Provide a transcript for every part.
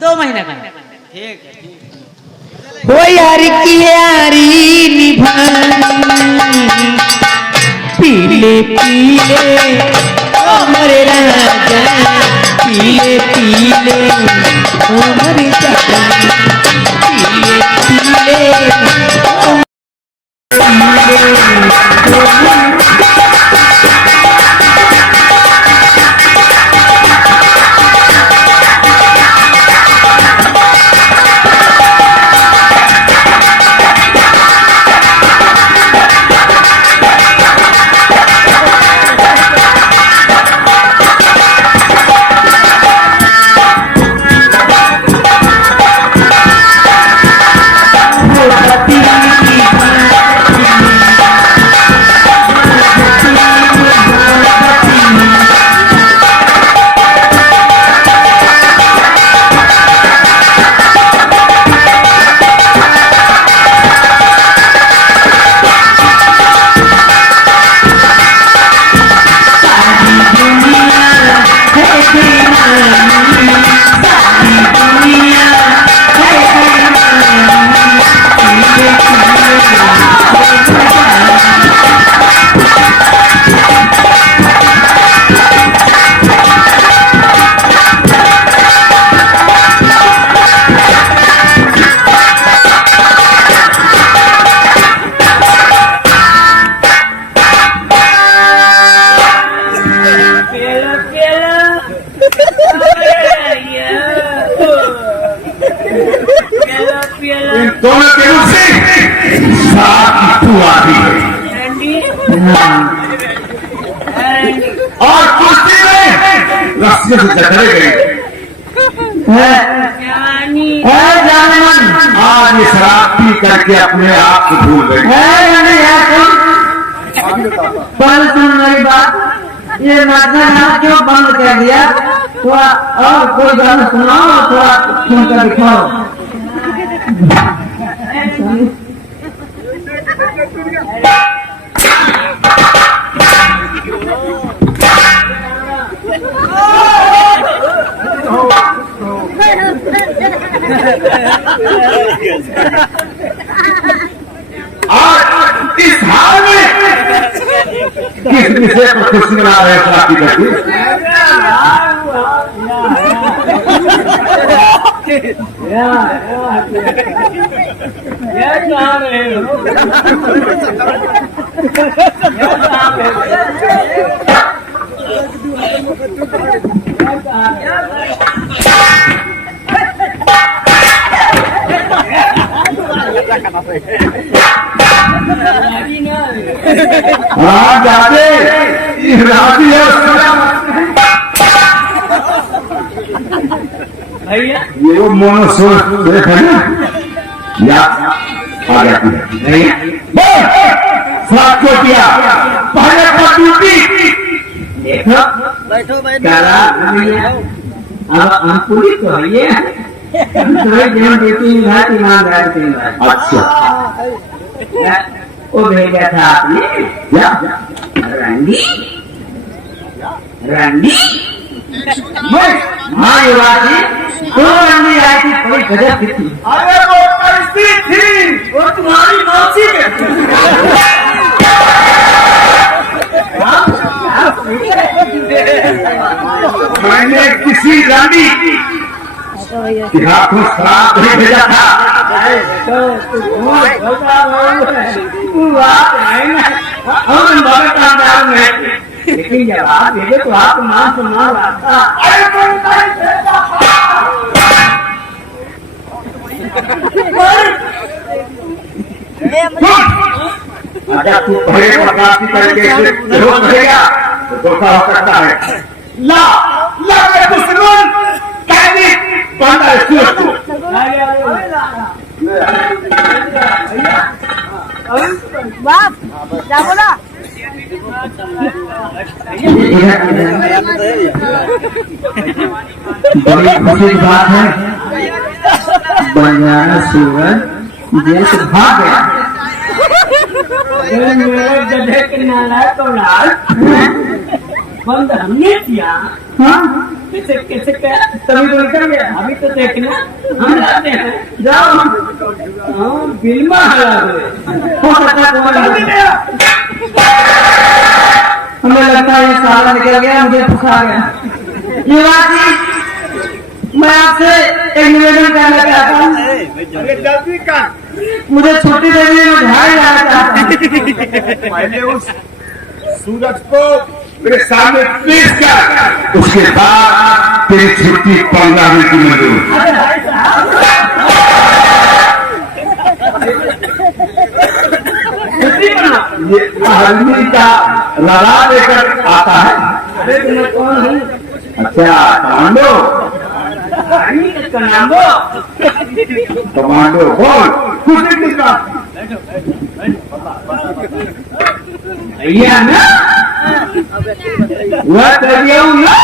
2 महीने का। ठीक है हो यार की यारी निभानी पीले पीले अमर राजा पीले पीले अमर राजा पीले पीले दोनों के रूप से और कुश्ती में रस्सी से जकड़े गए। आज ये शराब पी करके अपने आप को भूल गए। पर सुन मेरी बात, ये नाचना क्यों बंद कर दिया? थोड़ा और कोई गाना सुनाओ, थोड़ा सुनकर दिखाओ। और इस हाल में किस विषय पर खुशी मना रहे शराब पी करके? हाँ जाते राजी है भैया ये वो मोनोसोच देख है ना या आ जाती है नहीं साथ को किया पहले पर ड्यूटी देखो बैठो बैठो अब हम पुलिस तो है अच्छा वो भेजा था आपने रंडी रंडी माँ युवाजी तो रंडी आई थी कोई गजब की थी। अरे वो परिस्थिति थी वो तुम्हारी मौसी में मैंने किसी रानी के हाथों शराब नहीं भेजा था। लेकिन जब आप भेजे तो आप मान सम्मान आता। अगर तू पहले प्रकाश की तरीके से रोक देगा तो धोखा हो सकता है। ला ला मेरे दुश्मन कैदी बंदा है तू बाप क्या बोला? बड़ी खुशी की बात है बंजारा सूरज देश भाग गया। बंद हमने किया। हाँ कैसे कैसे क्या तभी तो निकल गया अभी तो देखना हम जाते हैं जाओ हाँ बिल्मा हला हो सकता है हमें लगता है ये साला निकल गया मुझे फंसा गया। ये बात जी मैं आपसे एक निवेदन करना चाहता हूँ। अरे जल्दी कर, मुझे छुट्टी दे दी मैं ध्यान जाना चाहता हूँ। पहले उस सूरज को मेरे सामने पेश कर, उसके बाद तेरी छुट्टी 15 मिनट की मिलेगी। ये आदमी का लगा लेकर आता है। अरे मैं कौन हूँ? अच्छा कमांडो, कनांबो कमांडो बोल कुछ नहीं का। भैया ना वह कर दिया हूँ ना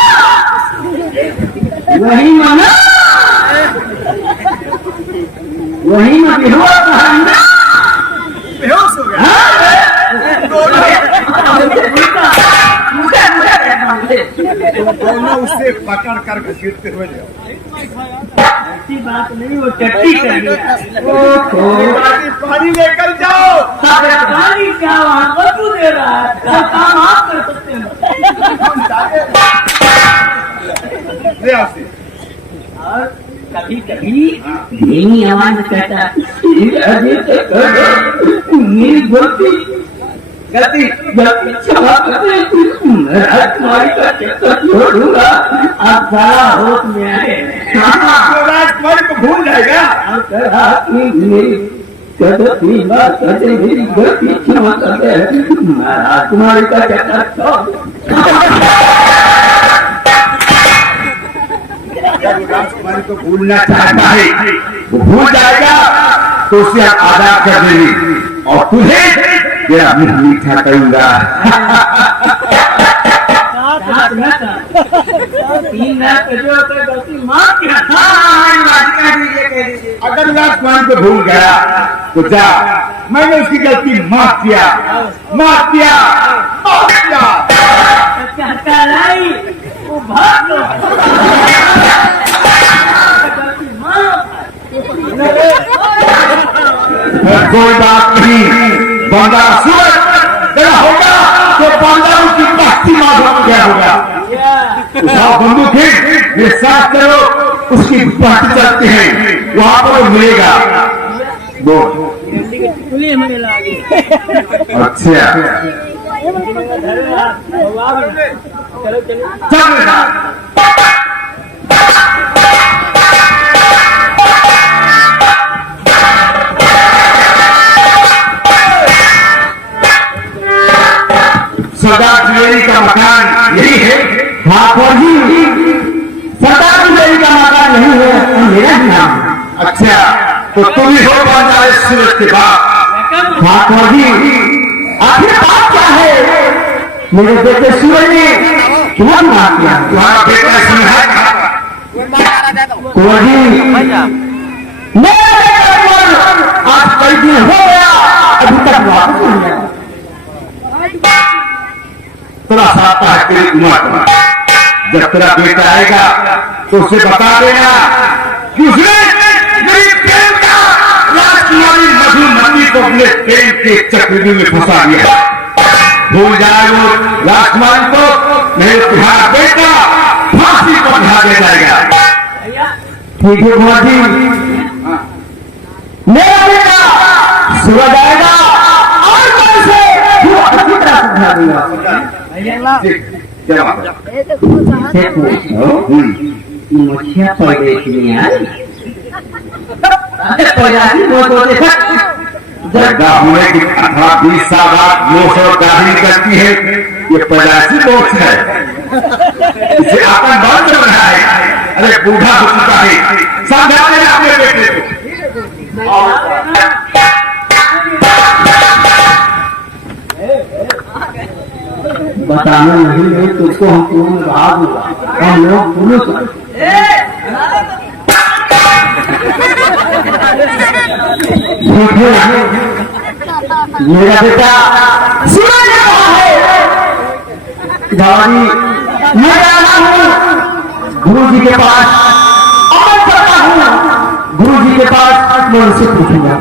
वही माना वही में बिहुआ कहा बेहोश हो गया। दोनों उसे पकड़ कर गिरते हुए ले ऐसी बात नहीं वो टट्टी कर दिया पानी लेकर जाओ। पानी क्या वहाँ पर तू दे रहा है क्या काम आप कर सकते हैं ले आते। और कभी कभी धीमी आवाज में कहता मेरी गलती गलती क्षमा कर तुम्हारी का चक्कर छोड़ूंगा आप सारा होश में आए राजकुमारी को भूल जाएगा। और कहा कि मेरी गलती बात करते मेरी गलती क्षमा कर दे राजकुमारी का चक्कर छोड़ जब राजकुमारी को भूलना चाहता है वो भूल जाएगा तो उसे आप आजाद कर देंगे और तुझे मेरा मीठा करूंगा। अगर राजकुमारी को भूल गया तो जा, मैंने उसकी गलती माफ किया माफ किया माफ किया। वो भाग लो कोई बात नहीं, बंदा सूरज गया होगा तो बंदा उसकी पस्ती माधव गया होगा। उठाओ बंदूक है, ये साथ चलो उसकी पस्ती चलते हैं वहां पर वो मिलेगा। बोल अच्छा चल सरदार त्रिवेदी का मकान यही है। हाँ फौजी सरदार त्रिवेदी का मकान नहीं है मेरा ही नाम है। अच्छा तो तुम ही हो बंदा इस सूरज के बाद। हाँ फौजी आखिर बात क्या है? मेरे बेटे सूरज ने क्या मार किया? तुम्हारा बेटा इसमें है फौजी मेरा बेटा उमर आज कई दिन हो गया अभी तक वापस नहीं आया। थोड़ा सा आता है तेरी उम्र। जब तेरा बेटा आएगा तो उसे बता देना कि उसने मेरी प्रेम का राजकुमारी मधुमती को अपने प्रेम के चक्रव्यूह में फंसा दिया। भूल जाए वो राजकुमारी को, नहीं तुम्हारा बेटा फांसी पर चढ़ा दिया जाएगा। ठीक है फौजी मेरा बेटा सूरज आएगा और मैं उसे वो अच्छी तरह समझा दूंगा। मुखिया परदेश में आई जगह होने की 18-20 साल बाद 900 दाढ़ी करती है, ये 85 मोक्ष है। इसे आपन बंद कर रहा है। अरे बूढ़ा हो चुका है, समझा देना अपने बेटे को। बताना नहीं है तुझको हम तुम भाग होगा हम लोग पुलिस मेरा बेटा सूरज कहाँ है? धवानी मैं जा रहा हूँ गुरु जी के पास अमल करता हूँ, गुरु जी के पास मैं उनसे पूछूंगा